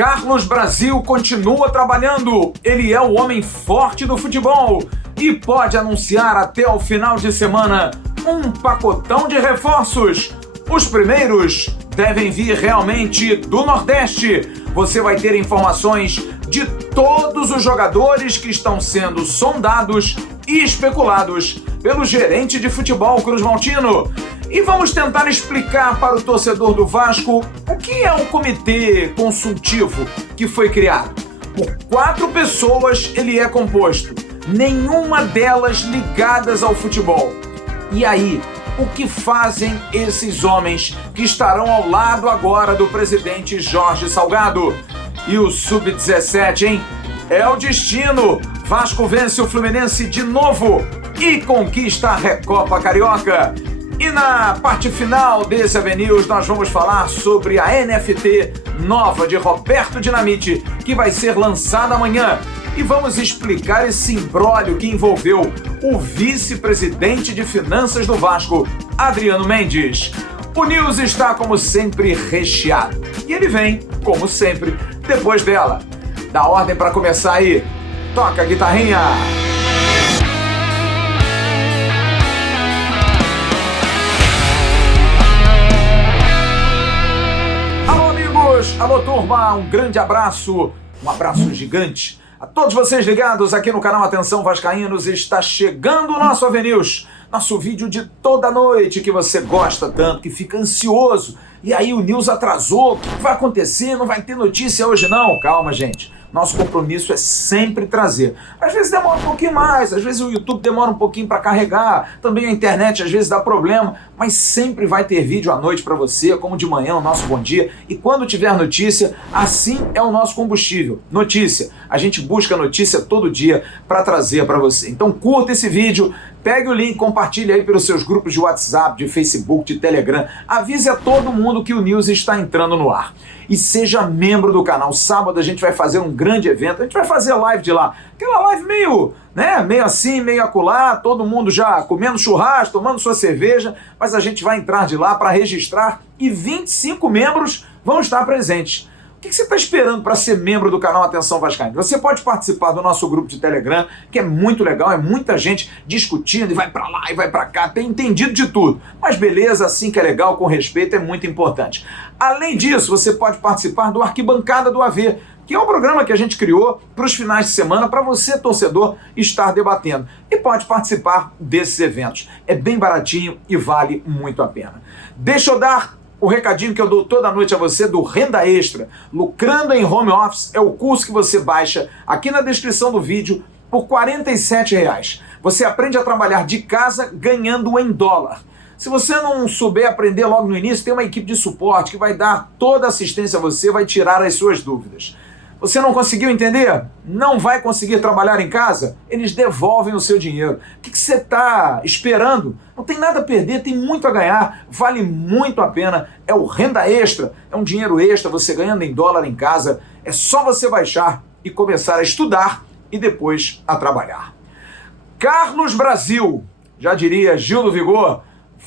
Carlos Brasil continua trabalhando. Ele é o homem forte do futebol e pode anunciar até o final de semana um pacotão de reforços. Os primeiros devem vir realmente do Nordeste. Você vai ter informações de todos os jogadores que estão sendo sondados e especulados pelo gerente de futebol Cruzmaltino. E vamos tentar explicar para o torcedor do Vasco o que é um comitê consultivo que foi criado. Por 4 pessoas ele é composto, nenhuma delas ligadas ao futebol. E aí, o que fazem esses homens que estarão ao lado agora do presidente Jorge Salgado? E o Sub-17, hein? É o destino. Vasco vence o Fluminense de novo e conquista a Recopa Carioca. E na parte final desse AVNews nós vamos falar sobre a NFT nova de Roberto Dinamite, que vai ser lançada amanhã. E vamos explicar esse imbróglio que envolveu o vice-presidente de finanças do Vasco, Adriano Mendes. O News está, como sempre, recheado. E ele vem, como sempre, depois dela. Dá ordem para começar aí. Toca a guitarrinha! Alô, amigos! Alô, turma! Um grande abraço, um abraço gigante. A todos vocês ligados aqui no canal Atenção Vascaínos, está chegando o nosso AVNews, nosso vídeo de toda noite que você gosta tanto, que fica ansioso. E aí o News atrasou, o que vai acontecer? Não vai ter notícia hoje não? Calma, gente. Nosso compromisso é sempre trazer. Às vezes demora um pouquinho mais, às vezes o YouTube demora um pouquinho para carregar, também a internet às vezes dá problema, mas sempre vai ter vídeo à noite para você, como de manhã, o nosso bom dia. E quando tiver notícia, assim é o nosso combustível. Notícia. A gente busca notícia todo dia para trazer para você. Então curta esse vídeo, pegue o link, compartilhe aí pelos seus grupos de WhatsApp, de Facebook, de Telegram. Avise a todo mundo que o News está entrando no ar. E seja membro do canal. Sábado a gente vai fazer um grande evento. A gente vai fazer live de lá. Aquela live meio assim, meio acolá, todo mundo já comendo churrasco, tomando sua cerveja, mas a gente vai entrar de lá para registrar e 25 membros vão estar presentes. O que você está esperando para ser membro do canal Atenção Vascaíno? Você pode participar do nosso grupo de Telegram, que é muito legal, é muita gente discutindo e vai para lá e vai para cá, tem entendido de tudo. Mas beleza, assim que é legal, com respeito, é muito importante. Além disso, você pode participar do Arquibancada do AV, que é um programa que a gente criou para os finais de semana para você, torcedor, estar debatendo. E pode participar desses eventos. É bem baratinho e vale muito a pena. Deixa eu dar o recadinho que eu dou toda noite a você do Renda Extra. Lucrando em Home Office é o curso que você baixa aqui na descrição do vídeo por R$ 47,00. Você aprende a trabalhar de casa ganhando em dólar. Se você não souber aprender logo no início, tem uma equipe de suporte que vai dar toda a assistência a você, vai tirar as suas dúvidas. Você não conseguiu entender? Não vai conseguir trabalhar em casa? Eles devolvem o seu dinheiro. O que você está esperando? Não tem nada a perder, tem muito a ganhar, vale muito a pena. É o Renda Extra, é um dinheiro extra, você ganhando em dólar em casa. É só você baixar e começar a estudar e depois a trabalhar. Carlos Brasil, já diria Gil do Vigor,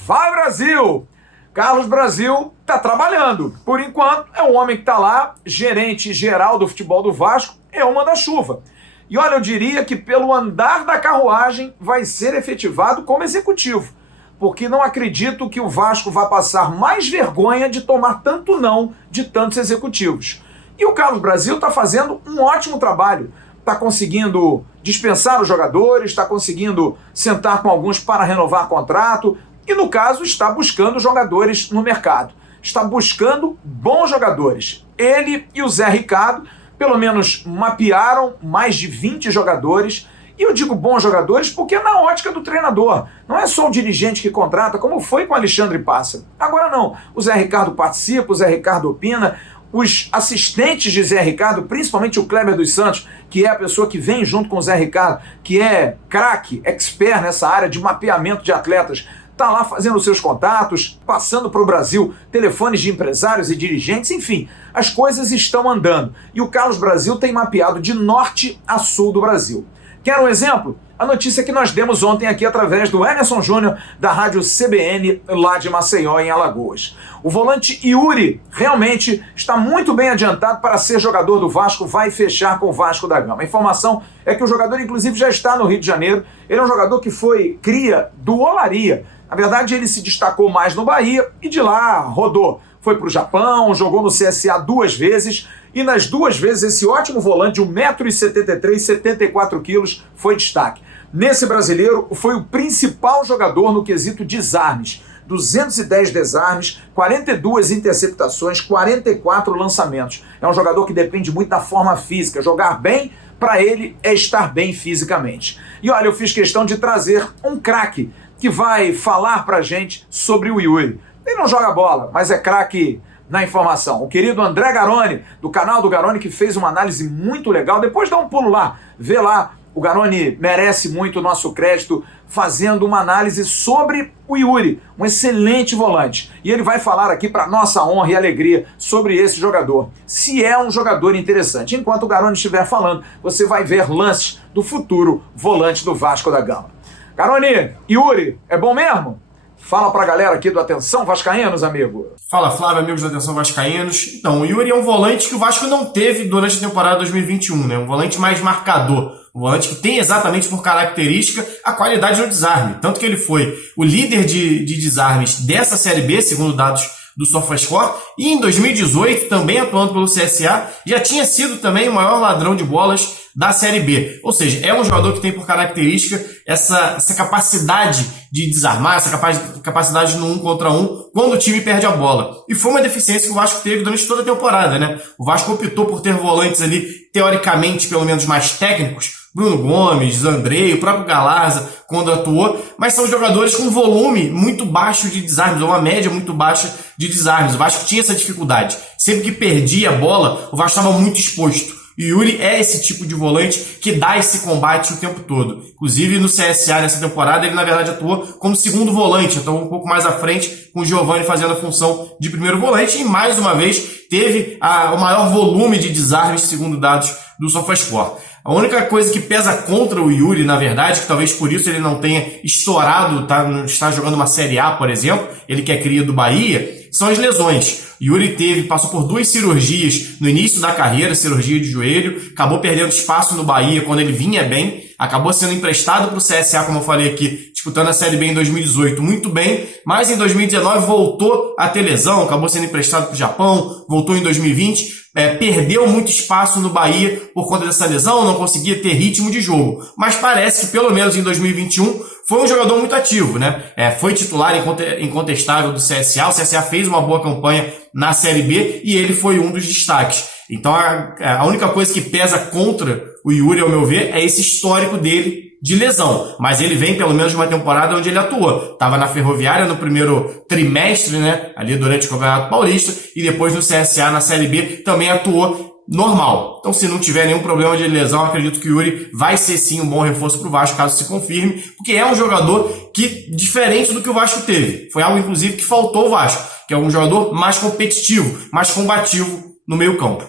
vai Brasil! Carlos Brasil está trabalhando. Por enquanto, é um homem que está lá, gerente geral do futebol do Vasco, é um manda-chuva. E olha, eu diria que pelo andar da carruagem vai ser efetivado como executivo, porque não acredito que o Vasco vá passar mais vergonha de tomar tanto não de tantos executivos. E o Carlos Brasil está fazendo um ótimo trabalho. Está conseguindo dispensar os jogadores, está conseguindo sentar com alguns para renovar contrato, e no caso está buscando jogadores no mercado. Está buscando bons jogadores. Ele e o Zé Ricardo, pelo menos mapearam mais de 20 jogadores. E eu digo bons jogadores porque é na ótica do treinador. Não é só o dirigente que contrata, como foi com Alexandre Pássaro. Agora não. O Zé Ricardo participa, o Zé Ricardo opina. Os assistentes de Zé Ricardo, principalmente o Kleber dos Santos, que é a pessoa que vem junto com o Zé Ricardo, que é craque, expert nessa área de mapeamento de atletas, está lá fazendo os seus contatos, passando para o Brasil telefones de empresários e dirigentes, enfim, as coisas estão andando. E o Carlos Brasil tem mapeado de norte a sul do Brasil. Quer um exemplo? a notícia que nós demos ontem aqui através do Emerson Júnior, da Rádio CBN, lá de Maceió, em Alagoas. O volante Yuri realmente está muito bem adiantado para ser jogador do Vasco, vai fechar com o Vasco da Gama. A informação é que o jogador, inclusive, já está no Rio de Janeiro. Ele é um jogador que foi cria do Olaria. Na verdade, ele se destacou mais no Bahia e de lá rodou. Foi para o Japão, jogou no CSA 2 vezes e nas 2 vezes esse ótimo volante de 1,73 m, 74 quilos, foi destaque. Nesse brasileiro, foi o principal jogador no quesito desarmes. 210 desarmes, 42 interceptações, 44 lançamentos. É um jogador que depende muito da forma física. Jogar bem, para ele, é estar bem fisicamente. E olha, eu fiz questão de trazer um craque que vai falar pra gente sobre o Yuri. Ele não joga bola, mas é craque na informação. O querido André Garoni, do canal do Garoni, que fez uma análise muito legal. Depois dá um pulo lá, vê lá. O Garoni merece muito o nosso crédito fazendo uma análise sobre o Yuri, um excelente volante. E ele vai falar aqui para nossa honra e alegria sobre esse jogador, se é um jogador interessante. Enquanto o Garoni estiver falando, você vai ver lances do futuro volante do Vasco da Gama. Garoni, Yuri, é bom mesmo? Fala pra galera aqui do Atenção Vascaínos, amigo. Fala, Flávio, amigos do Atenção Vascaínos. Então, o Yuri é um volante que o Vasco não teve durante a temporada 2021, né? Um volante mais marcador. Um volante que tem exatamente por característica a qualidade no desarme. Tanto que ele foi o líder de desarmes dessa Série B, segundo dados do SofaScore, e em 2018, também atuando pelo CSA, já tinha sido também o maior ladrão de bolas da Série B. Ou seja, é um jogador que tem por característica essa capacidade de desarmar, essa capacidade no 1 contra 1 quando o time perde a bola. E foi uma deficiência que o Vasco teve durante toda a temporada, né? O Vasco optou por ter volantes ali, teoricamente, pelo menos mais técnicos, Bruno Gomes, Andrei, o próprio Galarza, quando atuou, mas são jogadores com volume muito baixo de desarmes, ou uma média muito baixa de desarmes. O Vasco tinha essa dificuldade. Sempre que perdia a bola, o Vasco estava muito exposto. E o Yuri é esse tipo de volante que dá esse combate o tempo todo. Inclusive no CSA nessa temporada ele na verdade atuou como segundo volante, então um pouco mais à frente, com o Giovani fazendo a função de primeiro volante e mais uma vez teve o maior volume de desarmes segundo dados do SofaScore. A única coisa que pesa contra o Yuri, na verdade, que talvez por isso ele não tenha estourado, está jogando uma Série A, por exemplo, ele que é cria do Bahia, são as lesões. Yuri passou por 2 cirurgias no início da carreira, cirurgia de joelho, acabou perdendo espaço no Bahia quando ele vinha bem, acabou sendo emprestado para o CSA, como eu falei aqui, disputando a Série B em 2018 muito bem, mas em 2019 voltou a ter lesão, acabou sendo emprestado para o Japão, voltou em 2020, perdeu muito espaço no Bahia por conta dessa lesão, não conseguia ter ritmo de jogo, mas parece que pelo menos em 2021 foi um jogador muito ativo, né? Foi titular incontestável do CSA, o CSA fez uma boa campanha na Série B e ele foi um dos destaques. Então a única coisa que pesa contra o Yuri, ao meu ver, é esse histórico dele de lesão, mas ele vem pelo menos de uma temporada onde ele atuou. Estava na Ferroviária no primeiro trimestre, né, ali durante o Campeonato Paulista, e depois no CSA na Série B também atuou normal. Então, se não tiver nenhum problema de lesão, acredito que o Yuri vai ser sim um bom reforço para o Vasco, caso se confirme, porque é um jogador que, diferente do que o Vasco teve, foi algo inclusive que faltou ao Vasco, que é um jogador mais competitivo, mais combativo no meio campo.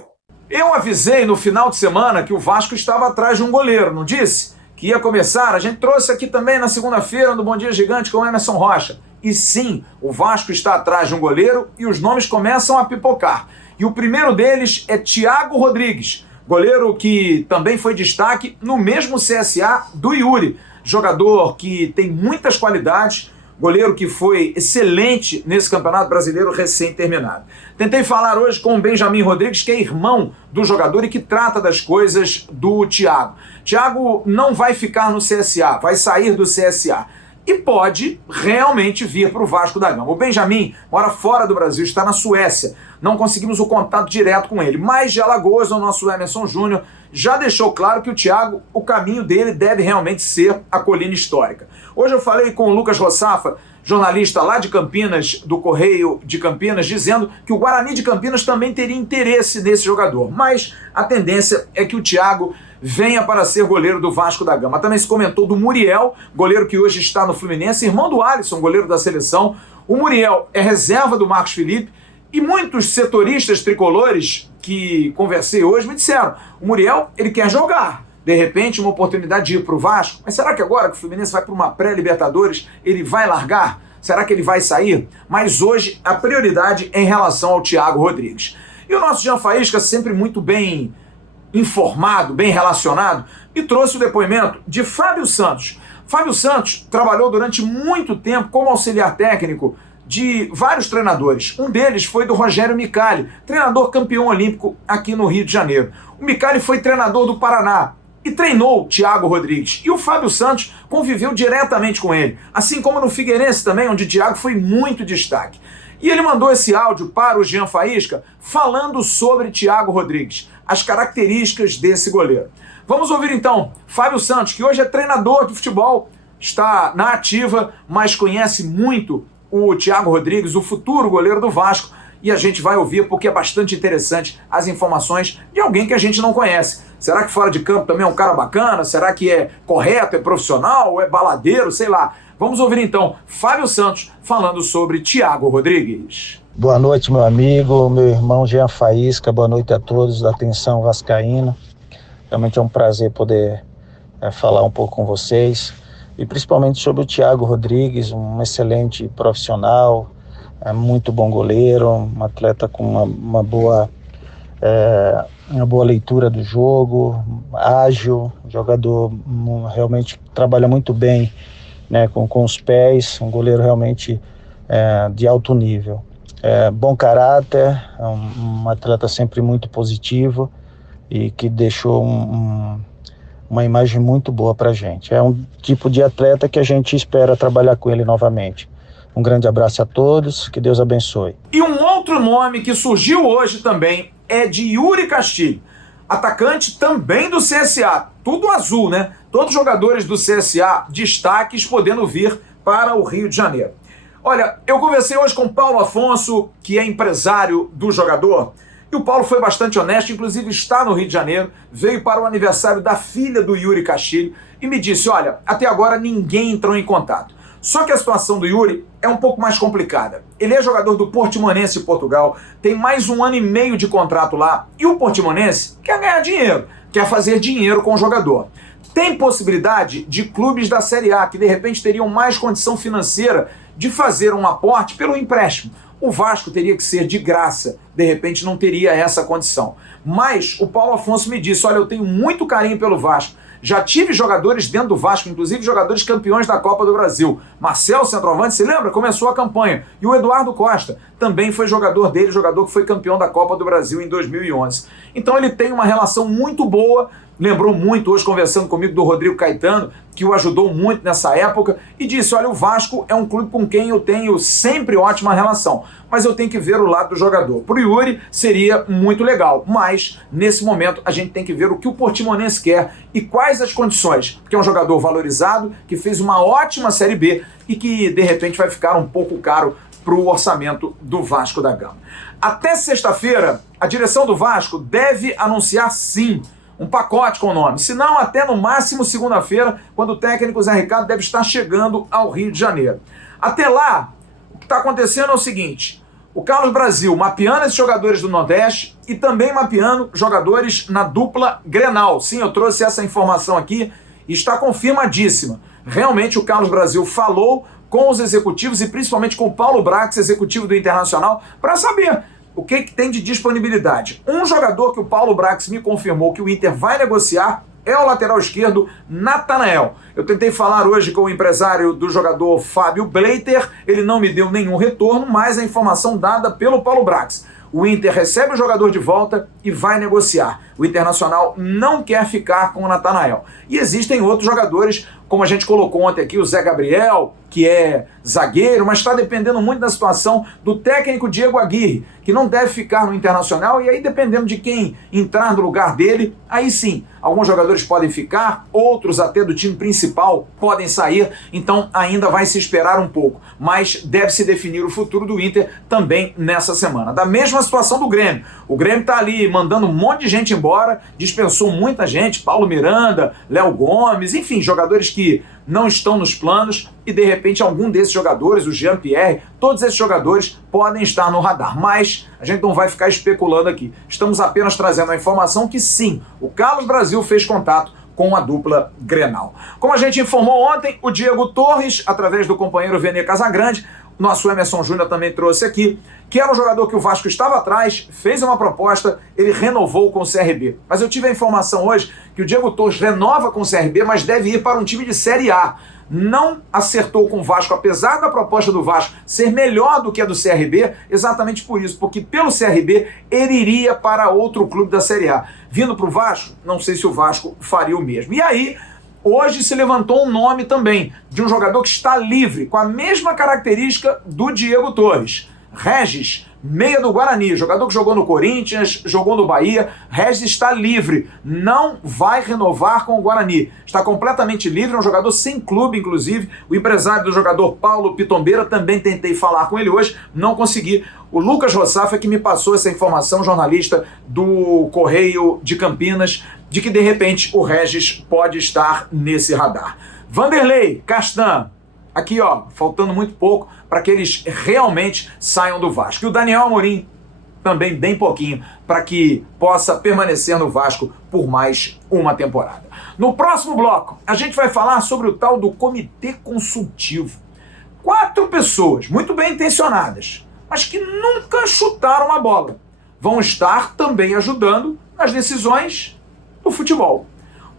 Eu avisei no final de semana que o Vasco estava atrás de um goleiro, não disse? Que ia começar, a gente trouxe aqui também na segunda-feira no Bom Dia Gigante com o Emerson Rocha. E sim, o Vasco está atrás de um goleiro e os nomes começam a pipocar. E o primeiro deles é Thiago Rodrigues, goleiro que também foi destaque no mesmo CSA do Yuri. Jogador que tem muitas qualidades, goleiro que foi excelente nesse Campeonato Brasileiro recém-terminado. Tentei falar hoje com o Benjamin Rodrigues, que é irmão do jogador e que trata das coisas do Thiago. Thiago não vai ficar no CSA, vai sair do CSA. E pode realmente vir para o Vasco da Gama. O Benjamin mora fora do Brasil, está na Suécia. Não conseguimos o contato direto com ele. Mas de Alagoas, o nosso Emerson Júnior já deixou claro que o Thiago, o caminho dele deve realmente ser a colina histórica. Hoje eu falei com o Lucas Rossafa, jornalista lá de Campinas, do Correio de Campinas, dizendo que o Guarani de Campinas também teria interesse nesse jogador. Mas a tendência é que o Thiago venha para ser goleiro do Vasco da Gama. Também se comentou do Muriel, goleiro que hoje está no Fluminense, irmão do Alisson, goleiro da seleção. O Muriel é reserva do Marcos Felipe e muitos setoristas tricolores que conversei hoje me disseram: o Muriel, ele quer jogar, de repente uma oportunidade de ir para o Vasco, mas será que agora que o Fluminense vai para uma pré-Libertadores, ele vai largar? Será que ele vai sair? Mas hoje a prioridade é em relação ao Thiago Rodrigues. E o nosso Jean Faísca, sempre muito bem informado, bem relacionado, e trouxe o depoimento de Fábio Santos. Fábio Santos trabalhou durante muito tempo como auxiliar técnico de vários treinadores. Um deles foi do Rogério Micali, treinador campeão olímpico aqui no Rio de Janeiro. O Micali foi treinador do Paraná e treinou o Thiago Rodrigues. E o Fábio Santos conviveu diretamente com ele, assim como no Figueirense também, onde o Thiago foi muito destaque. E ele mandou esse áudio para o Jean Faísca falando sobre Thiago Rodrigues, as características desse goleiro. Vamos ouvir então Fábio Santos, que hoje é treinador de futebol, está na ativa, mas conhece muito o Thiago Rodrigues, o futuro goleiro do Vasco, e a gente vai ouvir porque é bastante interessante as informações de alguém que a gente não conhece. Será que fora de campo também é um cara bacana? Será que é correto, é profissional, ou é baladeiro, sei lá. Vamos ouvir então Fábio Santos falando sobre Thiago Rodrigues. Boa noite, meu amigo, meu irmão Jean Faísca, boa noite a todos da Atenção Vascaína. Realmente é um prazer poder falar um pouco com vocês, e principalmente sobre o Thiago Rodrigues, um excelente profissional, muito bom goleiro, um atleta com uma boa leitura do jogo, ágil, jogador realmente trabalha muito bem, né, com os pés, um goleiro realmente de alto nível. Bom caráter, um atleta sempre muito positivo e que deixou uma imagem muito boa pra gente. É um tipo de atleta que a gente espera trabalhar com ele novamente. Um grande abraço a todos, que Deus abençoe. E um outro nome que surgiu hoje também é de Yuri Castilho, atacante também do CSA, tudo azul, né? Todos os jogadores do CSA, destaques, podendo vir para o Rio de Janeiro. Olha, eu conversei hoje com Paulo Afonso, que é empresário do jogador, e o Paulo foi bastante honesto, inclusive está no Rio de Janeiro, veio para o aniversário da filha do Yuri Castilho e me disse, olha, até agora ninguém entrou em contato. Só que a situação do Yuri é um pouco mais complicada. Ele é jogador do Portimonense de Portugal, tem mais 1 ano e meio de contrato lá, e o Portimonense quer ganhar dinheiro, quer fazer dinheiro com o jogador. Tem possibilidade de clubes da Série A que de repente teriam mais condição financeira de fazer um aporte pelo empréstimo. O Vasco teria que ser de graça, de repente não teria essa condição. Mas o Paulo Afonso me disse, olha, eu tenho muito carinho pelo Vasco, já tive jogadores dentro do Vasco, inclusive jogadores campeões da Copa do Brasil. Marcel, centroavante, se lembra? Começou a campanha. E o Eduardo Costa também foi jogador dele, jogador que foi campeão da Copa do Brasil em 2011. Então ele tem uma relação muito boa, lembrou muito hoje conversando comigo do Rodrigo Caetano, que o ajudou muito nessa época, e disse, olha, o Vasco é um clube com quem eu tenho sempre ótima relação, mas eu tenho que ver o lado do jogador. Pro Yuri seria muito legal, mas nesse momento a gente tem que ver o que o Portimonense quer e quais as condições, porque é um jogador valorizado, que fez uma ótima Série B e que de repente vai ficar um pouco caro para o orçamento do Vasco da Gama. Até sexta-feira, a direção do Vasco deve anunciar sim um pacote com o nome, se não até no máximo segunda-feira, quando o técnico Zé Ricardo deve estar chegando ao Rio de Janeiro. Até lá, o que está acontecendo é o seguinte, o Carlos Brasil mapeando esses jogadores do Nordeste e também mapeando jogadores na dupla Grenal. Sim, eu trouxe essa informação aqui e está confirmadíssima. Realmente o Carlos Brasil falou com os executivos e principalmente com o Paulo Brax, executivo do Internacional, para saber o que tem de disponibilidade. Um jogador que o Paulo Brax me confirmou que o Inter vai negociar é o lateral esquerdo Natanael. Eu tentei falar hoje com o empresário do jogador Fábio Bleiter, ele não me deu nenhum retorno, mas a informação dada pelo Paulo Brax. O Inter recebe o jogador de volta e vai negociar. O Internacional não quer ficar com o Natanael. E existem outros jogadores, como a gente colocou ontem aqui, o Zé Gabriel, que é zagueiro, mas está dependendo muito da situação do técnico Diego Aguirre, que não deve ficar no Internacional, e aí dependendo de quem entrar no lugar dele, aí sim, alguns jogadores podem ficar, outros até do time principal podem sair, então ainda vai se esperar um pouco, mas deve-se definir o futuro do Inter também nessa semana. Da mesma situação do Grêmio, o Grêmio está ali mandando um monte de gente embora, dispensou muita gente, Paulo Miranda, Léo Gomes, enfim, jogadores que não estão nos planos e de repente algum desses jogadores, o Jean-Pierre, todos esses jogadores podem estar no radar, mas a gente não vai ficar especulando aqui. Estamos apenas trazendo a informação que sim, o Carlos Brasil fez contato com a dupla Grenal. Como a gente informou ontem, o Diego Torres, através do companheiro Vene Casagrande, nosso Emerson Júnior também trouxe aqui, que era um jogador que o Vasco estava atrás, fez uma proposta, ele renovou com o CRB. Mas eu tive a informação hoje que o Diego Torres renova com o CRB, mas deve ir para um time de Série A. Não acertou com o Vasco, apesar da proposta do Vasco ser melhor do que a do CRB, exatamente por isso, porque pelo CRB ele iria para outro clube da Série A. Vindo para o Vasco, não sei se o Vasco faria o mesmo. E aí, hoje se levantou um nome também de um jogador que está livre, com a mesma característica do Diego Torres. Regis, meia do Guarani, jogador que jogou no Corinthians, jogou no Bahia. Regis está livre, não vai renovar com o Guarani. Está completamente livre, é um jogador sem clube, inclusive. O empresário do jogador, Paulo Pitombeira, também tentei falar com ele hoje, não consegui. O Lucas Rossafa é que me passou essa informação, jornalista do Correio de Campinas, de que de repente o Regis pode estar nesse radar. Vanderlei, Castan, aqui ó, faltando muito pouco para que eles realmente saiam do Vasco. E o Daniel Amorim, também bem pouquinho, para que possa permanecer no Vasco por mais uma temporada. No próximo bloco, a gente vai falar sobre o tal do Comitê Consultivo. 4 pessoas muito bem intencionadas, mas que nunca chutaram uma bola, vão estar também ajudando nas decisões do futebol.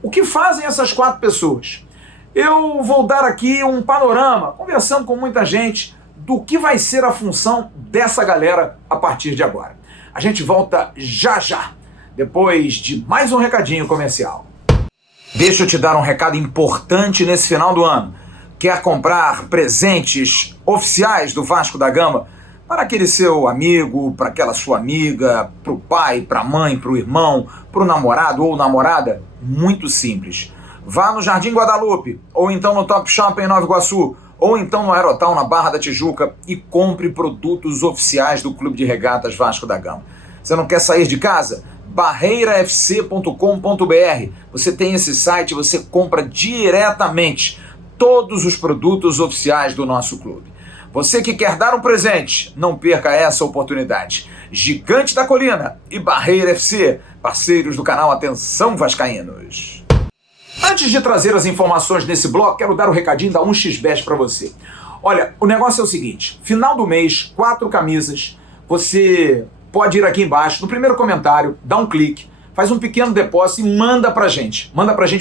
O que fazem essas 4 pessoas? Eu vou dar aqui um panorama, conversando com muita gente, do que vai ser a função dessa galera a partir de agora. A gente volta já já, depois de mais um recadinho comercial. Deixa eu te dar um recado importante nesse final do ano. Quer comprar presentes oficiais do Vasco da Gama para aquele seu amigo, para aquela sua amiga, para o pai, para a mãe, para o irmão, para o namorado ou namorada? Muito simples. Vá no Jardim Guadalupe, ou então no Top Shop em Nova Iguaçu, ou então no Aerotal na Barra da Tijuca e compre produtos oficiais do Clube de Regatas Vasco da Gama. Você não quer sair de casa? barreirafc.com.br. Você tem esse site, você compra diretamente todos os produtos oficiais do nosso clube. Você que quer dar um presente, não perca essa oportunidade. Gigante da Colina e Barreira FC, parceiros do canal Atenção Vascaínos. Antes de trazer as informações desse bloco, quero dar o recadinho da 1xBet para você. Olha, o negócio é o seguinte, final do mês, 4 camisas, você pode ir aqui embaixo, no primeiro comentário, dá um clique, faz um pequeno depósito e manda pra gente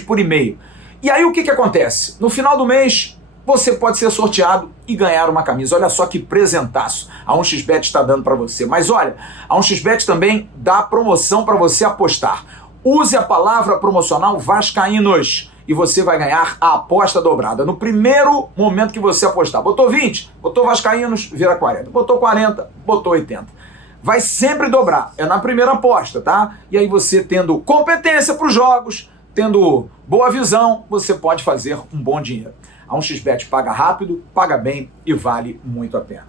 por e-mail. E aí o que acontece? No final do mês, você pode ser sorteado e ganhar uma camisa. Olha só que presentaço a 1xBet está dando para você. Mas olha, a 1xBet também dá promoção para você apostar. Use a palavra promocional Vascaínos e você vai ganhar a aposta dobrada. No primeiro momento que você apostar, botou 20, botou Vascaínos, vira 40. Botou 40, botou 80. Vai sempre dobrar, é na primeira aposta, tá? E aí você tendo competência para os jogos, tendo boa visão, você pode fazer um bom dinheiro. A 1xBet paga rápido, paga bem e vale muito a pena.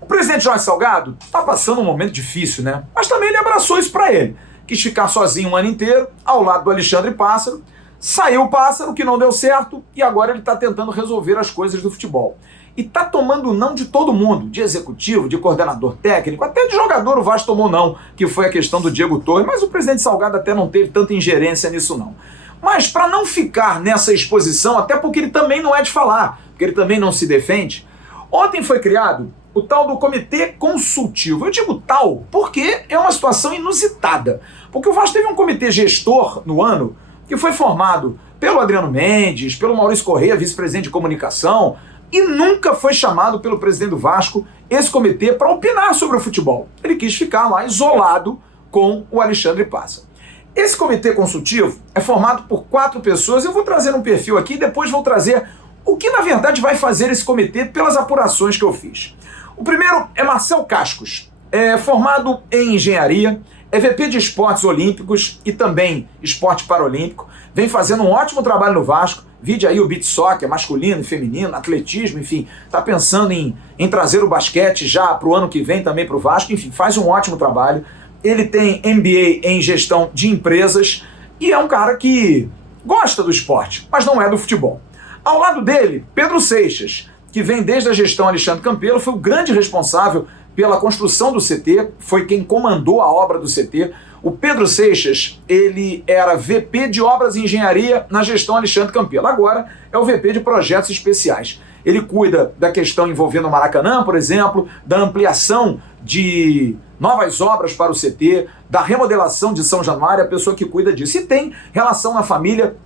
O presidente Jorge Salgado está passando um momento difícil, né? Mas também ele abraçou isso para ele. Quis ficar sozinho um ano inteiro, ao lado do Alexandre Pássaro. Saiu o Pássaro, que não deu certo, e agora ele está tentando resolver as coisas do futebol. E está tomando não de todo mundo, de executivo, de coordenador técnico, até de jogador o Vasco tomou não, que foi a questão do Diego Torres, mas o presidente Salgado até não teve tanta ingerência nisso não. Mas para não ficar nessa exposição, até porque ele também não é de falar, porque ele também não se defende, ontem foi criado o tal do Comitê Consultivo. Eu digo tal porque é uma situação inusitada. Porque o Vasco teve um comitê gestor no ano que foi formado pelo Adriano Mendes, pelo Maurício Corrêa, vice-presidente de comunicação, e nunca foi chamado pelo presidente do Vasco esse comitê para opinar sobre o futebol. Ele quis ficar lá isolado com o Alexandre Pássaro. Esse comitê consultivo é formado por 4 pessoas. Eu vou trazer um perfil aqui e depois vou trazer o que na verdade vai fazer esse comitê pelas apurações que eu fiz. O primeiro é Marcel Cascos, é formado em engenharia, é VP de esportes olímpicos e também esporte paralímpico, vem fazendo um ótimo trabalho no Vasco, vide aí o beach soccer, masculino e feminino, atletismo, enfim, está pensando em trazer o basquete já para o ano que vem também para o Vasco, enfim, faz um ótimo trabalho. Ele tem MBA em gestão de empresas e é um cara que gosta do esporte, mas não é do futebol. Ao lado dele, Pedro Seixas, que vem desde a gestão Alexandre Campelo, foi o grande responsável pela construção do CT, foi quem comandou a obra do CT, O Pedro Seixas, ele era VP de Obras e Engenharia na gestão Alexandre Campelo. Agora é o VP de Projetos Especiais. Ele cuida da questão envolvendo o Maracanã, por exemplo, da ampliação de novas obras para o CT, da remodelação de São Januário, a pessoa que cuida disso. E tem relação na família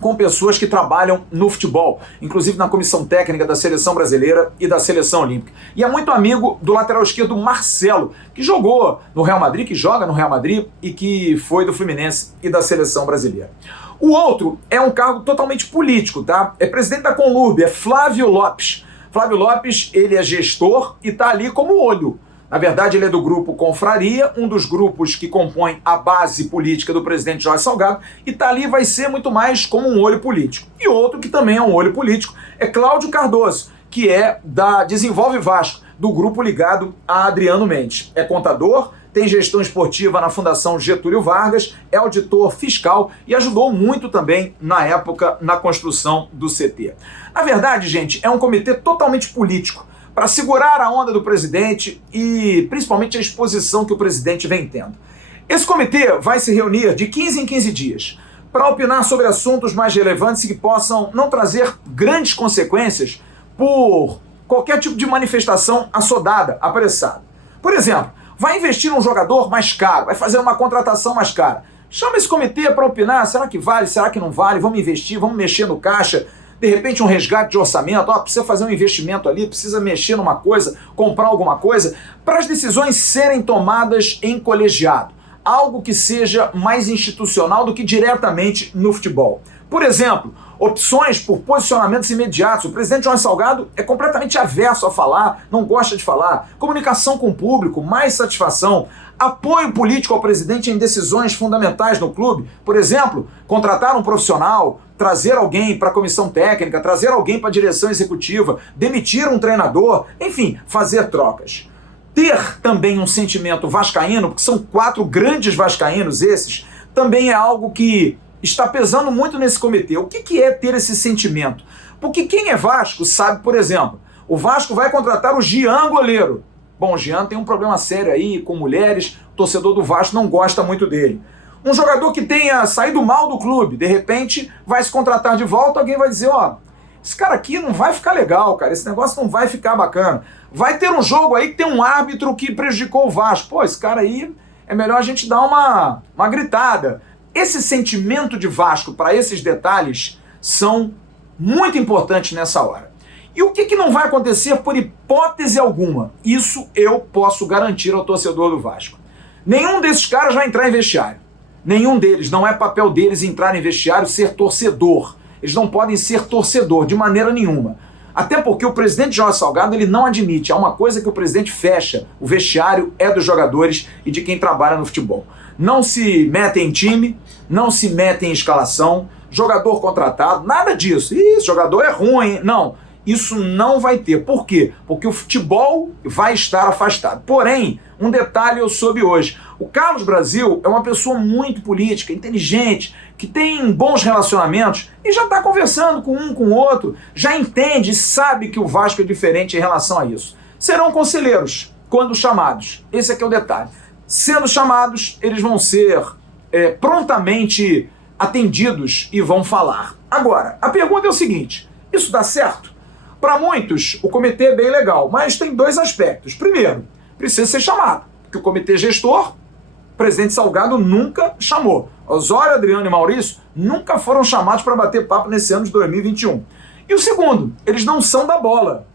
com pessoas que trabalham no futebol, inclusive na comissão técnica da Seleção Brasileira e da Seleção Olímpica. E é muito amigo do lateral esquerdo Marcelo, que jogou no Real Madrid, que joga no Real Madrid e que foi do Fluminense e da Seleção Brasileira. O outro é um cargo totalmente político, tá? É presidente da Conlurb, é Flávio Lopes. Flávio Lopes, ele é gestor e tá ali como olho. Na verdade, ele é do grupo Confraria, um dos grupos que compõem a base política do presidente Jorge Salgado, e tá ali vai ser muito mais como um olho político. E outro que também é um olho político é Cláudio Cardoso, que é da Desenvolve Vasco, do grupo ligado a Adriano Mendes. É contador, tem gestão esportiva na Fundação Getúlio Vargas, é auditor fiscal e ajudou muito também, na época, na construção do CT. Na verdade, gente, é um comitê totalmente político, para segurar a onda do presidente e principalmente a exposição que o presidente vem tendo. Esse comitê vai se reunir de 15 em 15 dias para opinar sobre assuntos mais relevantes e que possam não trazer grandes consequências por qualquer tipo de manifestação assodada, apressada. Por exemplo, vai investir num jogador mais caro, vai fazer uma contratação mais cara. Chama esse comitê para opinar, será que vale, será que não vale, vamos investir, vamos mexer no caixa, de repente um resgate de orçamento, precisa fazer um investimento ali, precisa mexer numa coisa, comprar alguma coisa, para as decisões serem tomadas em colegiado. Algo que seja mais institucional do que diretamente no futebol. Por exemplo, opções por posicionamentos imediatos. O presidente Jorge Salgado é completamente averso a falar, não gosta de falar. Comunicação com o público, mais satisfação. Apoio político ao presidente em decisões fundamentais no clube. Por exemplo, contratar um profissional, trazer alguém para a comissão técnica, trazer alguém para a direção executiva, demitir um treinador, enfim, fazer trocas. Ter também um sentimento vascaíno, porque são 4 grandes vascaínos esses, também é algo que está pesando muito nesse comitê. O que é ter esse sentimento? Porque quem é Vasco sabe, por exemplo, o Vasco vai contratar o Jean goleiro. Bom, o Jean tem um problema sério aí com mulheres, o torcedor do Vasco não gosta muito dele. Um jogador que tenha saído mal do clube, de repente vai se contratar de volta, alguém vai dizer, esse cara aqui não vai ficar legal, cara, esse negócio não vai ficar bacana. Vai ter um jogo aí que tem um árbitro que prejudicou o Vasco. Esse cara aí é melhor a gente dar uma gritada. Esse sentimento de Vasco para esses detalhes são muito importantes nessa hora. E o que não vai acontecer por hipótese alguma? Isso eu posso garantir ao torcedor do Vasco. Nenhum desses caras vai entrar em vestiário. Nenhum deles, não é papel deles entrar em vestiário, ser torcedor. Eles não podem ser torcedor de maneira nenhuma. Até porque o presidente Jorge Salgado ele não admite. É uma coisa que o presidente fecha. O vestiário é dos jogadores e de quem trabalha no futebol. Não se mete em time, não se mete em escalação, jogador contratado, nada disso. Esse jogador é ruim. Não, isso não vai ter. Por quê? Porque o futebol vai estar afastado. Porém, um detalhe eu soube hoje. O Carlos Brasil é uma pessoa muito política, inteligente, que tem bons relacionamentos e já está conversando com um com o outro, já entende, sabe que o Vasco é diferente em relação a isso. Serão conselheiros quando chamados. Esse aqui é o detalhe. Sendo chamados, eles vão ser prontamente atendidos e vão falar. Agora, a pergunta é o seguinte, isso dá certo? Para muitos, o comitê é bem legal, mas tem 2 aspectos. Primeiro, precisa ser chamado, porque o comitê gestor, o presidente Salgado nunca chamou. Osório, Adriano e Maurício nunca foram chamados para bater papo nesse ano de 2021. E o segundo, eles não são da bola.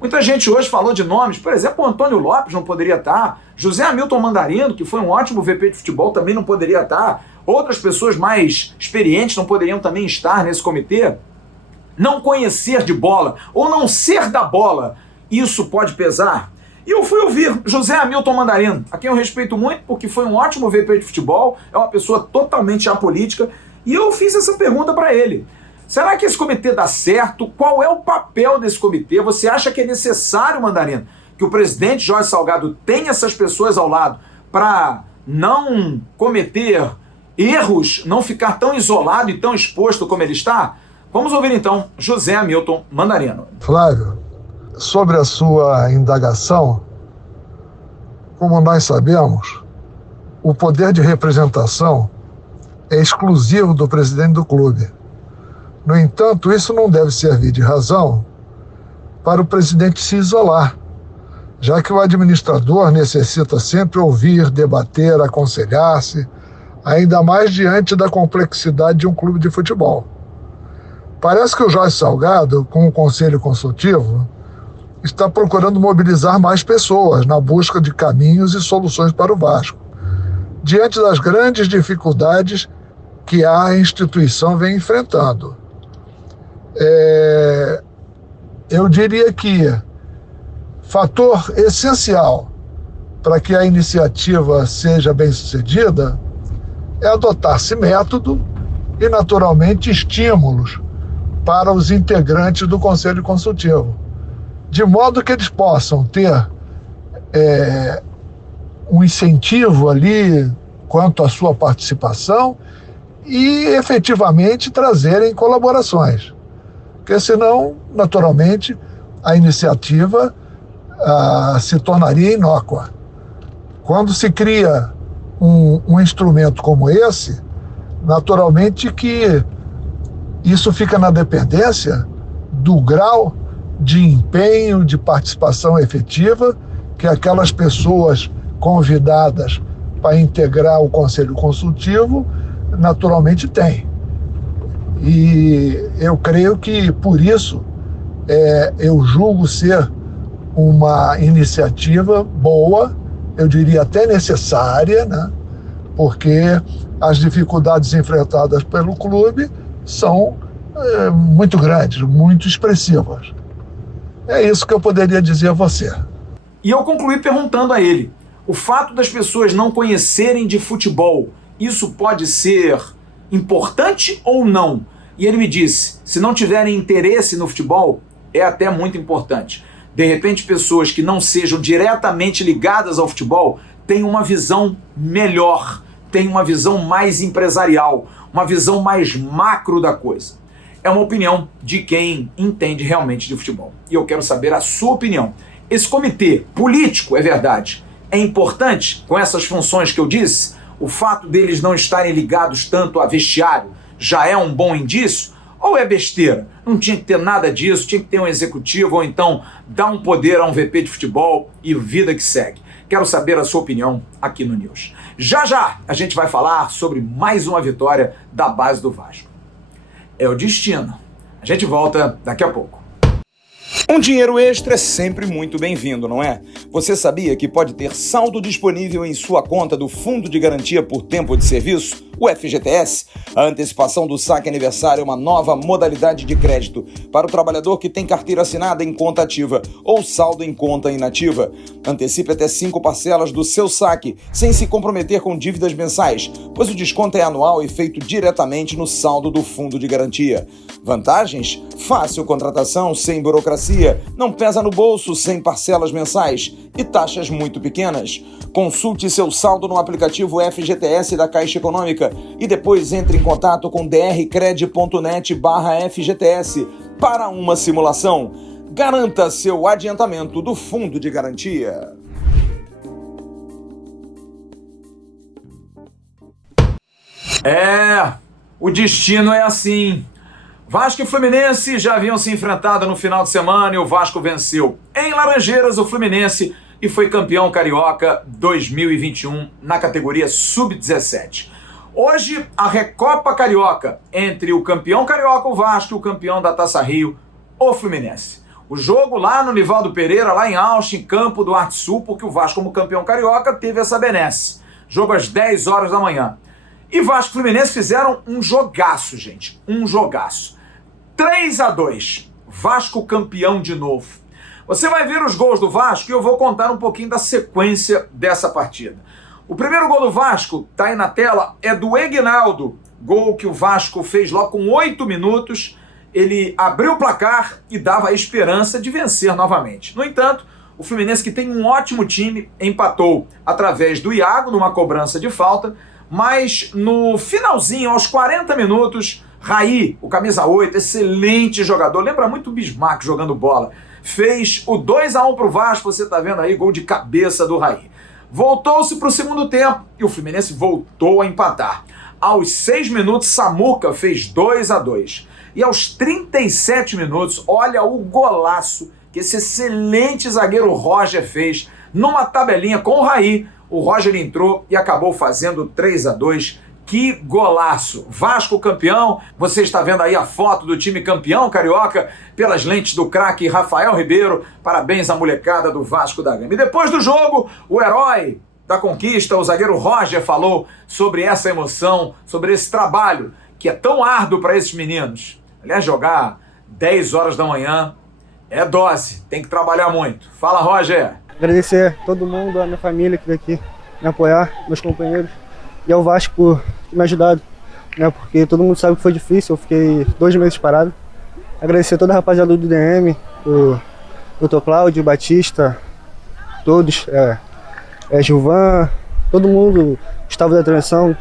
Muita gente hoje falou de nomes, por exemplo, o Antônio Lopes não poderia estar, José Hamilton Mandarino, que foi um ótimo VP de futebol, também não poderia estar, outras pessoas mais experientes não poderiam também estar nesse comitê. Não conhecer de bola, ou não ser da bola, isso pode pesar? E eu fui ouvir José Hamilton Mandarino, a quem eu respeito muito, porque foi um ótimo VP de futebol, é uma pessoa totalmente apolítica, e eu fiz essa pergunta para ele. Será que esse comitê dá certo? Qual é o papel desse comitê? Você acha que é necessário, Mandarino, que o presidente Jorge Salgado tenha essas pessoas ao lado para não cometer erros, não ficar tão isolado e tão exposto como ele está? Vamos ouvir então José Hamilton Mandarino. Flávio, sobre a sua indagação, como nós sabemos, o poder de representação é exclusivo do presidente do clube. No entanto, isso não deve servir de razão para o presidente se isolar, já que o administrador necessita sempre ouvir, debater, aconselhar-se, ainda mais diante da complexidade de um clube de futebol. Parece que o Jorge Salgado, com o Conselho Consultivo, está procurando mobilizar mais pessoas na busca de caminhos e soluções para o Vasco, diante das grandes dificuldades que a instituição vem enfrentando. Eu diria que fator essencial para que a iniciativa seja bem-sucedida é adotar-se método e, naturalmente, estímulos para os integrantes do Conselho Consultivo, de modo que eles possam ter um incentivo ali quanto à sua participação e efetivamente trazerem colaborações, porque senão, naturalmente, a iniciativa se tornaria inócua. Quando se cria um instrumento como esse, naturalmente que isso fica na dependência do grau de empenho, de participação efetiva que aquelas pessoas convidadas para integrar o Conselho Consultivo naturalmente têm. E eu creio que, por isso, eu julgo ser uma iniciativa boa, eu diria até necessária, né? Porque as dificuldades enfrentadas pelo clube são muito grandes, muito expressivas. É isso que eu poderia dizer a você. E eu concluí perguntando a ele, o fato das pessoas não conhecerem de futebol, isso pode ser importante ou não? E ele me disse, se não tiverem interesse no futebol, é até muito importante. De repente, pessoas que não sejam diretamente ligadas ao futebol têm uma visão melhor, têm uma visão mais empresarial, uma visão mais macro da coisa. É uma opinião de quem entende realmente de futebol. E eu quero saber a sua opinião. Esse comitê político, é verdade, é importante com essas funções que eu disse? O fato deles não estarem ligados tanto a vestiário já é um bom indício? Ou é besteira? Não tinha que ter nada disso, tinha que ter um executivo ou então dar um poder a um VP de futebol e vida que segue. Quero saber a sua opinião aqui no News. Já a gente vai falar sobre mais uma vitória da base do Vasco. É o destino. A gente volta daqui a pouco. Um dinheiro extra é sempre muito bem-vindo, não é? Você sabia que pode ter saldo disponível em sua conta do Fundo de Garantia por Tempo de Serviço, o FGTS? A antecipação do saque aniversário é uma nova modalidade de crédito para o trabalhador que tem carteira assinada em conta ativa ou saldo em conta inativa. Antecipe até 5 parcelas do seu saque, sem se comprometer com dívidas mensais, pois o desconto é anual e feito diretamente no saldo do Fundo de Garantia. Vantagens? Fácil contratação, sem burocracia, não pesa no bolso, sem parcelas mensais e taxas muito pequenas. Consulte seu saldo no aplicativo FGTS da Caixa Econômica e depois entre em contato com drcred.net/FGTS para uma simulação. Garanta seu adiantamento do Fundo de Garantia. O destino é assim. Vasco e Fluminense já haviam se enfrentado no final de semana e o Vasco venceu em Laranjeiras o Fluminense e foi campeão carioca 2021 na categoria Sub-17. Hoje, a Recopa Carioca entre o campeão carioca, o Vasco, e o campeão da Taça Rio, o Fluminense. O jogo lá no Nivaldo Pereira, lá em Austin, campo do Arte Sul, porque o Vasco, como campeão carioca, teve essa benesse. Jogo às 10 horas da manhã. E Vasco e Fluminense fizeram um jogaço, gente. Um jogaço. 3-2. Vasco campeão de novo. Você vai ver os gols do Vasco e eu vou contar um pouquinho da sequência dessa partida. O primeiro gol do Vasco, tá aí na tela, é do Egnaldo. Gol que o Vasco fez logo com 8 minutos. Ele abriu o placar e dava a esperança de vencer novamente. No entanto, o Fluminense, que tem um ótimo time, empatou através do Iago, numa cobrança de falta, mas no finalzinho, aos 40 minutos, Raí, o camisa 8, excelente jogador, lembra muito o Bismarck jogando bola, fez o 2-1 pro Vasco, você tá vendo aí, gol de cabeça do Raí. Voltou-se para o segundo tempo e o Fluminense voltou a empatar. Aos 6 minutos, Samuca fez 2-2. E aos 37 minutos, olha o golaço que esse excelente zagueiro Roger fez numa tabelinha com o Raí. O Roger entrou e acabou fazendo 3-2. Que golaço! Vasco campeão. Você está vendo aí a foto do time campeão carioca pelas lentes do craque Rafael Ribeiro. Parabéns à molecada do Vasco da Gama. E depois do jogo, o herói da conquista, o zagueiro Roger, falou sobre essa emoção, sobre esse trabalho que é tão árduo para esses meninos. Aliás, jogar 10 horas da manhã é dose, tem que trabalhar muito. Fala, Roger! Agradecer a todo mundo, a minha família que veio aqui me apoiar, meus companheiros, e ao Vasco por me ajudado, né? Porque todo mundo sabe que foi difícil, eu fiquei 2 meses parado. Agradecer a toda a rapaziada do DM, o Dr. Cláudio, Batista, todos, Gilvan, todo mundo, Gustavo da Transição.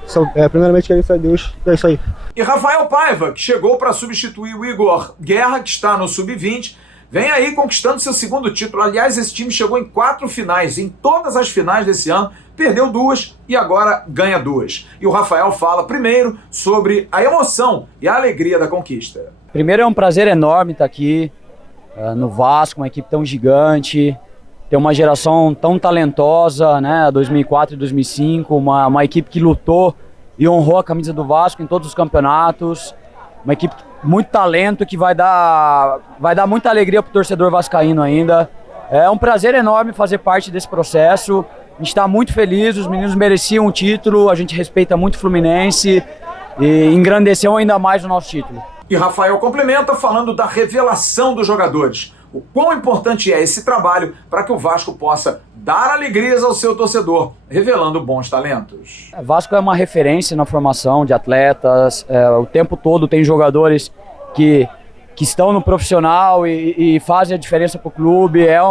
Primeiramente, agradecer a Deus, é isso aí. E Rafael Paiva, que chegou para substituir o Igor Guerra, que está no Sub-20, vem aí conquistando seu segundo título. Aliás, esse time chegou em 4 finais. Em todas as finais desse ano, perdeu 2 e agora ganha 2. E o Rafael fala primeiro sobre a emoção e a alegria da conquista. Primeiro, é um prazer enorme estar aqui no Vasco, uma equipe tão gigante, ter uma geração tão talentosa, né? 2004 e 2005, uma equipe que lutou e honrou a camisa do Vasco em todos os campeonatos. Uma equipe muito talento que vai dar muita alegria pro torcedor vascaíno ainda. É um prazer enorme fazer parte desse processo. A gente está muito feliz, os meninos mereciam um título, a gente respeita muito o Fluminense e engrandeceu ainda mais o nosso título. E Rafael complementa falando da revelação dos jogadores. O quão importante é esse trabalho para que o Vasco possa dar alegrias ao seu torcedor, revelando bons talentos. O Vasco é uma referência na formação de atletas, o tempo todo tem jogadores que estão no profissional e fazem a diferença para o clube. É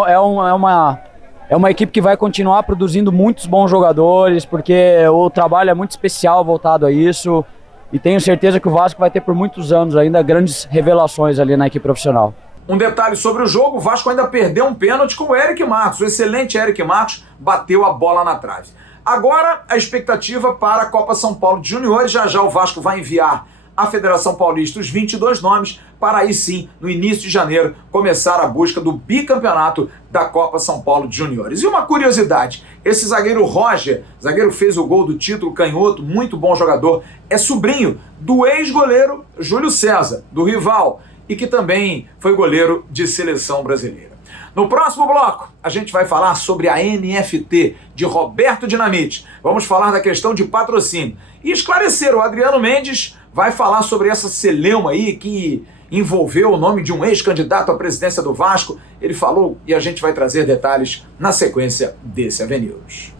uma equipe que vai continuar produzindo muitos bons jogadores, porque o trabalho é muito especial voltado a isso. E tenho certeza que o Vasco vai ter por muitos anos ainda grandes revelações ali na equipe profissional. Um detalhe sobre o jogo, o Vasco ainda perdeu um pênalti com o Eric Marcos. O excelente Eric Marcos bateu a bola na trave. Agora, a expectativa para a Copa São Paulo de Juniores. Já o Vasco vai enviar à Federação Paulista os 22 nomes para aí sim, no início de janeiro, começar a busca do bicampeonato da Copa São Paulo de Juniores. E uma curiosidade, esse zagueiro Roger, zagueiro que fez o gol do título, canhoto, muito bom jogador, é sobrinho do ex-goleiro Júlio César, do rival, e que também foi goleiro de seleção brasileira. No próximo bloco, a gente vai falar sobre a NFT de Roberto Dinamite. Vamos falar da questão de patrocínio. E esclarecer, o Adriano Mendes vai falar sobre essa celeuma aí que envolveu o nome de um ex-candidato à presidência do Vasco. Ele falou e a gente vai trazer detalhes na sequência desse AVNews.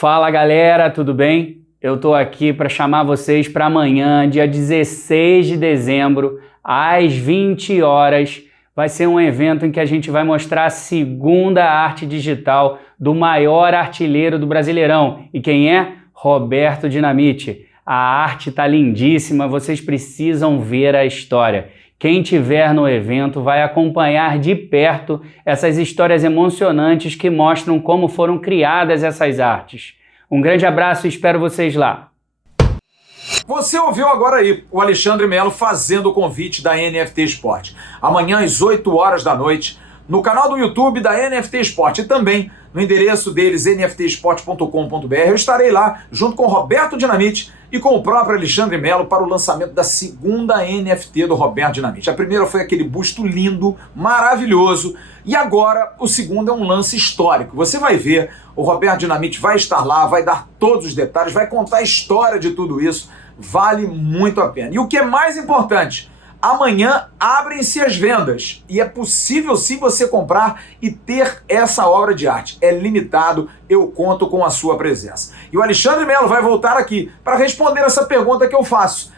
Fala galera, tudo bem? Eu tô aqui para chamar vocês para amanhã, dia 16 de dezembro, às 20 horas. Vai ser um evento em que a gente vai mostrar a segunda arte digital do maior artilheiro do Brasileirão. E quem é? Roberto Dinamite. A arte tá lindíssima, vocês precisam ver a história. Quem tiver no evento vai acompanhar de perto essas histórias emocionantes que mostram como foram criadas essas artes. Um grande abraço e espero vocês lá. Você ouviu agora aí o Alexandre Melo fazendo o convite da NFT Sport. Amanhã às 8 horas da noite, no canal do YouTube da NFT Sport e também no endereço deles, nftsport.com.br. Eu estarei lá junto com o Roberto Dinamite e com o próprio Alexandre Melo para o lançamento da segunda NFT do Roberto Dinamite. A primeira foi aquele busto lindo, maravilhoso, e agora o segundo é um lance histórico. Você vai ver, o Roberto Dinamite vai estar lá, vai dar todos os detalhes, vai contar a história de tudo isso. Vale muito a pena. E o que é mais importante, amanhã abrem-se as vendas e é possível sim você comprar e ter essa obra de arte. É limitado, eu conto com a sua presença. E o Alexandre Melo vai voltar aqui para responder essa pergunta que eu faço.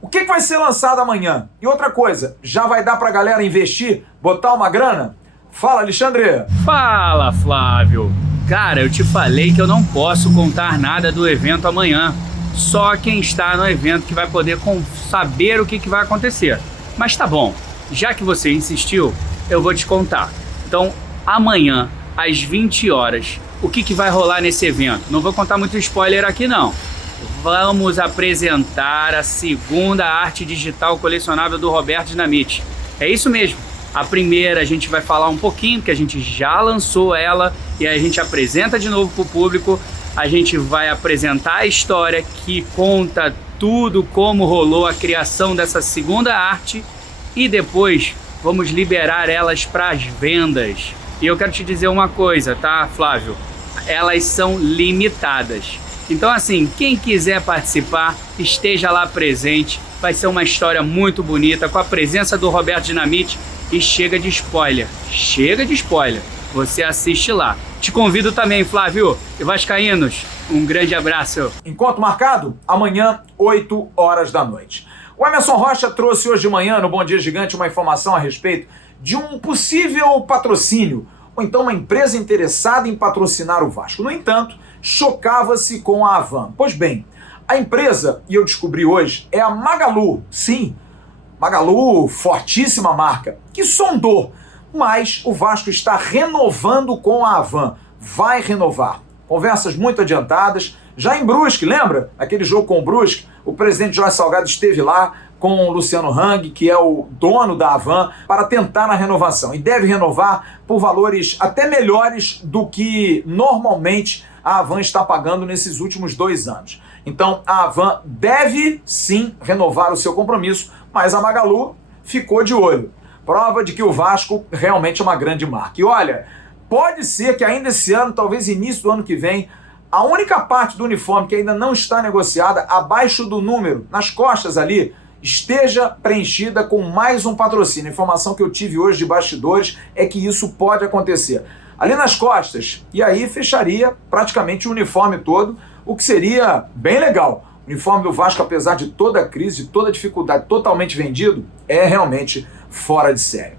O que vai ser lançado amanhã? E outra coisa, já vai dar para a galera investir, botar uma grana? Fala, Alexandre! Fala, Flávio! Cara, eu te falei que eu não posso contar nada do evento amanhã. Só quem está no evento que vai poder saber o que vai acontecer. Mas tá bom, já que você insistiu, eu vou te contar. Então, amanhã, às 20 horas. O que vai rolar nesse evento? Não vou contar muito spoiler aqui não. Vamos apresentar a segunda arte digital colecionável do Roberto Dinamite. É isso mesmo. A primeira a gente vai falar um pouquinho, porque a gente já lançou ela e aí a gente apresenta de novo para o público. A gente vai apresentar a história que conta tudo como rolou a criação dessa segunda arte e depois vamos liberar elas para as vendas. E eu quero te dizer uma coisa, tá, Flávio? Elas são limitadas. Então, assim, quem quiser participar, esteja lá presente. Vai ser uma história muito bonita, com a presença do Roberto Dinamite. E chega de spoiler. Chega de spoiler. Você assiste lá. Te convido também, Flávio. E vascaínos, um grande abraço. Encontro marcado? Amanhã, 8 horas da noite. O Emerson Rocha trouxe hoje de manhã, no Bom Dia Gigante, uma informação a respeito de um possível patrocínio, ou então uma empresa interessada em patrocinar o Vasco. No entanto, chocava-se com a Havan. Pois bem, a empresa, e eu descobri hoje, é a Magalu. Sim, Magalu, fortíssima marca, que sondou, mas o Vasco está renovando com a Havan. Vai renovar. Conversas muito adiantadas. Já em Brusque, lembra? Aquele jogo com o Brusque, o presidente Jorge Salgado esteve lá com o Luciano Hang, que é o dono da Havan, para tentar na renovação. E deve renovar por valores até melhores do que normalmente a Havan está pagando nesses últimos 2 anos. Então a Havan deve sim renovar o seu compromisso, mas a Magalu ficou de olho. Prova de que o Vasco realmente é uma grande marca. E olha, pode ser que ainda esse ano, talvez início do ano que vem, a única parte do uniforme que ainda não está negociada, abaixo do número, nas costas ali, esteja preenchida com mais um patrocínio. A informação que eu tive hoje de bastidores é que isso pode acontecer. Ali nas costas, e aí fecharia praticamente o uniforme todo, o que seria bem legal. O uniforme do Vasco, apesar de toda a crise, de toda a dificuldade, totalmente vendido, é realmente fora de série.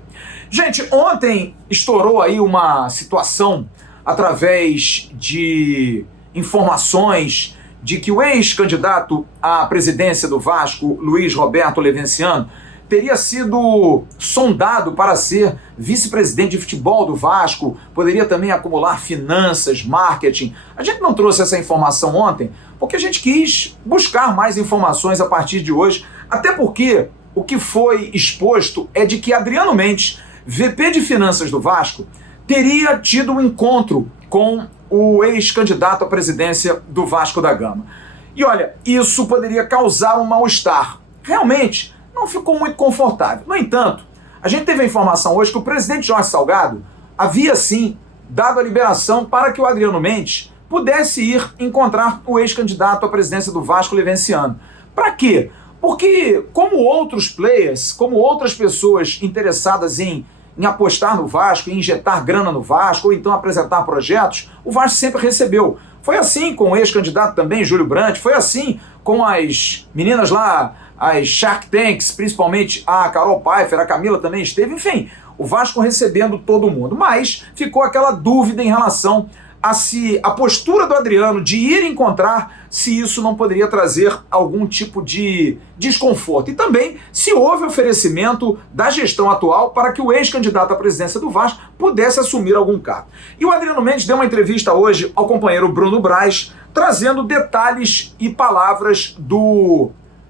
Gente, ontem estourou aí uma situação através de informações de que o ex-candidato à presidência do Vasco, Luiz Roberto Levenciano, teria sido sondado para ser vice-presidente de futebol do Vasco, poderia também acumular finanças, marketing. A gente não trouxe essa informação ontem porque a gente quis buscar mais informações a partir de hoje, até porque o que foi exposto é de que Adriano Mendes, VP de Finanças do Vasco, teria tido um encontro com o ex-candidato à presidência do Vasco da Gama. E olha, isso poderia causar um mal-estar. Realmente, não ficou muito confortável. No entanto, a gente teve a informação hoje que o presidente Jorge Salgado havia sim dado a liberação para que o Adriano Mendes pudesse ir encontrar o ex-candidato à presidência do Vasco, Levenciano. Para quê? Porque, como outros players, como outras pessoas interessadas em apostar no Vasco, em injetar grana no Vasco, ou então apresentar projetos, o Vasco sempre recebeu. Foi assim com o ex-candidato também, Júlio Brandt, foi assim com as meninas lá, as Shark Tanks, principalmente a Carol Pfeiffer, a Camila também esteve, enfim, o Vasco recebendo todo mundo. Mas ficou aquela dúvida em relação a se a postura do Adriano de ir encontrar, se isso não poderia trazer algum tipo de desconforto. E também se houve oferecimento da gestão atual para que o ex-candidato à presidência do Vasco pudesse assumir algum cargo. E o Adriano Mendes deu uma entrevista hoje ao companheiro Bruno Braz, trazendo detalhes e palavras do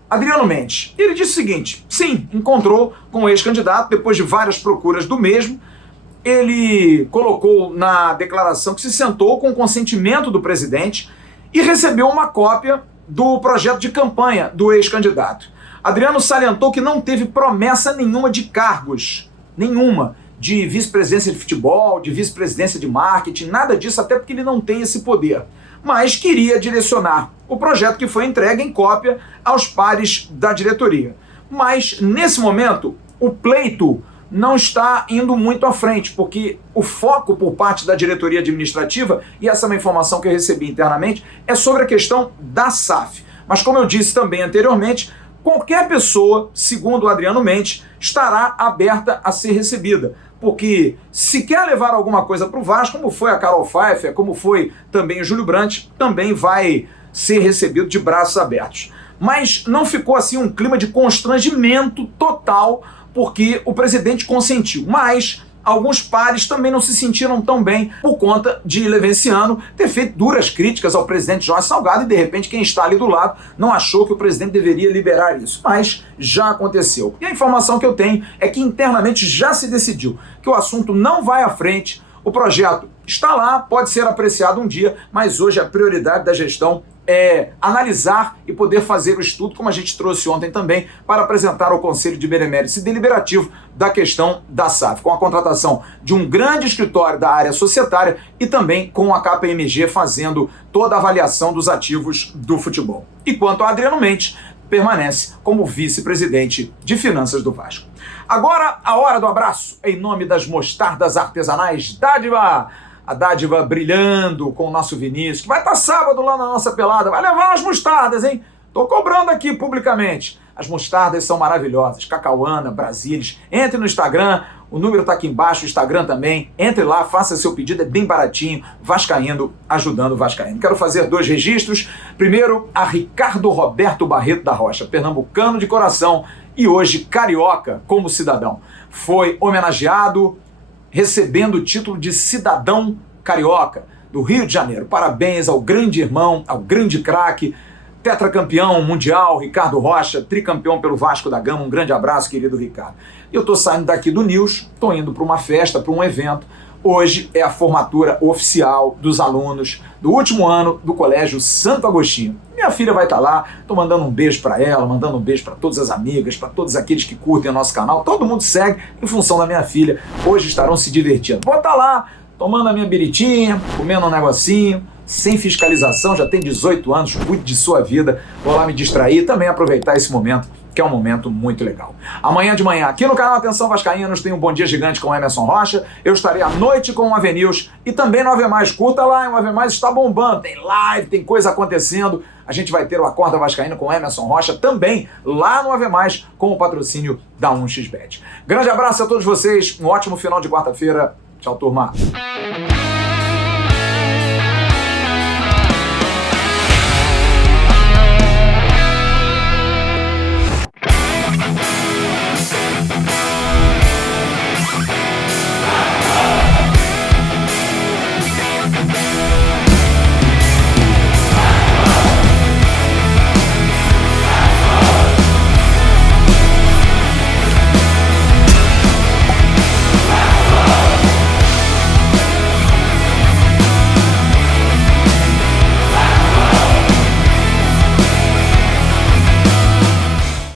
Adriano Mendes. Ele disse o seguinte: sim, encontrou com o ex-candidato depois de várias procuras do mesmo. Ele colocou na declaração que se sentou com o consentimento do presidente e recebeu uma cópia do projeto de campanha do ex-candidato. Adriano salientou que não teve promessa nenhuma de cargos, nenhuma, de vice-presidência de futebol, de vice-presidência de marketing, nada disso, até porque ele não tem esse poder. Mas queria direcionar o projeto que foi entregue em cópia aos pares da diretoria. Mas, nesse momento, o pleito não está indo muito à frente, porque o foco por parte da diretoria administrativa, e essa é uma informação que eu recebi internamente, é sobre a questão da SAF. Mas como eu disse também anteriormente, qualquer pessoa, segundo o Adriano Mendes, estará aberta a ser recebida. Porque se quer levar alguma coisa para o Vasco, como foi a Carol Pfeiffer, como foi também o Júlio Brandt, também vai ser recebido de braços abertos. Mas não ficou assim um clima de constrangimento total, porque o presidente consentiu. Mas alguns pares também não se sentiram tão bem por conta de Levenciano ter feito duras críticas ao presidente Jorge Salgado e, de repente, quem está ali do lado não achou que o presidente deveria liberar isso. Mas já aconteceu. E a informação que eu tenho é que internamente já se decidiu que o assunto não vai à frente, o projeto está lá, pode ser apreciado um dia, mas hoje a prioridade da gestão é analisar e poder fazer o estudo, como a gente trouxe ontem também, para apresentar ao Conselho de Beneméritos e Deliberativo da questão da SAF, com a contratação de um grande escritório da área societária e também com a KPMG fazendo toda a avaliação dos ativos do futebol. E quanto a Adriano Mendes, permanece como vice-presidente de Finanças do Vasco. Agora, a hora do abraço, em nome das mostardas artesanais Dádiva. A Dádiva brilhando com o nosso Vinícius, que vai estar sábado lá na nossa pelada. Vai levar umas mostardas, hein? Tô cobrando aqui publicamente. As mostardas são maravilhosas. Cacauana, Brasilis. Entre no Instagram, o número tá aqui embaixo, o Instagram também. Entre lá, faça seu pedido, é bem baratinho. Vascaíno, ajudando o Vascaíno. Quero fazer 2 registros. Primeiro, a Ricardo Roberto Barreto da Rocha, pernambucano de coração e hoje carioca como cidadão. Foi homenageado recebendo o título de cidadão carioca do Rio de Janeiro. Parabéns ao grande irmão, ao grande craque, tetracampeão mundial, Ricardo Rocha, tricampeão pelo Vasco da Gama. Um grande abraço, querido Ricardo. Eu estou saindo daqui do News, estou indo para uma festa, para um evento. Hoje é a formatura oficial dos alunos do último ano do Colégio Santo Agostinho. Minha filha vai estar lá, estou mandando um beijo para ela, mandando um beijo para todas as amigas, para todos aqueles que curtem o nosso canal. Todo mundo segue em função da minha filha. Hoje estarão se divertindo. Vou estar lá, tomando a minha biritinha, comendo um negocinho, sem fiscalização, já tem 18 anos, cuide de sua vida. Vou lá me distrair e também aproveitar esse momento, que é um momento muito legal. Amanhã de manhã, aqui no canal Atenção Vascaínos, tem um Bom Dia Gigante com o Emerson Rocha. Eu estarei à noite com o AV News e também no AV Mais. Curta lá, o AV Mais está bombando. Tem live, tem coisa acontecendo. A gente vai ter o Acorda Vascaíno com o Emerson Rocha também lá no AV Mais, com o patrocínio da 1xBet. Grande abraço a todos vocês, um ótimo final de quarta-feira. Tchau, turma.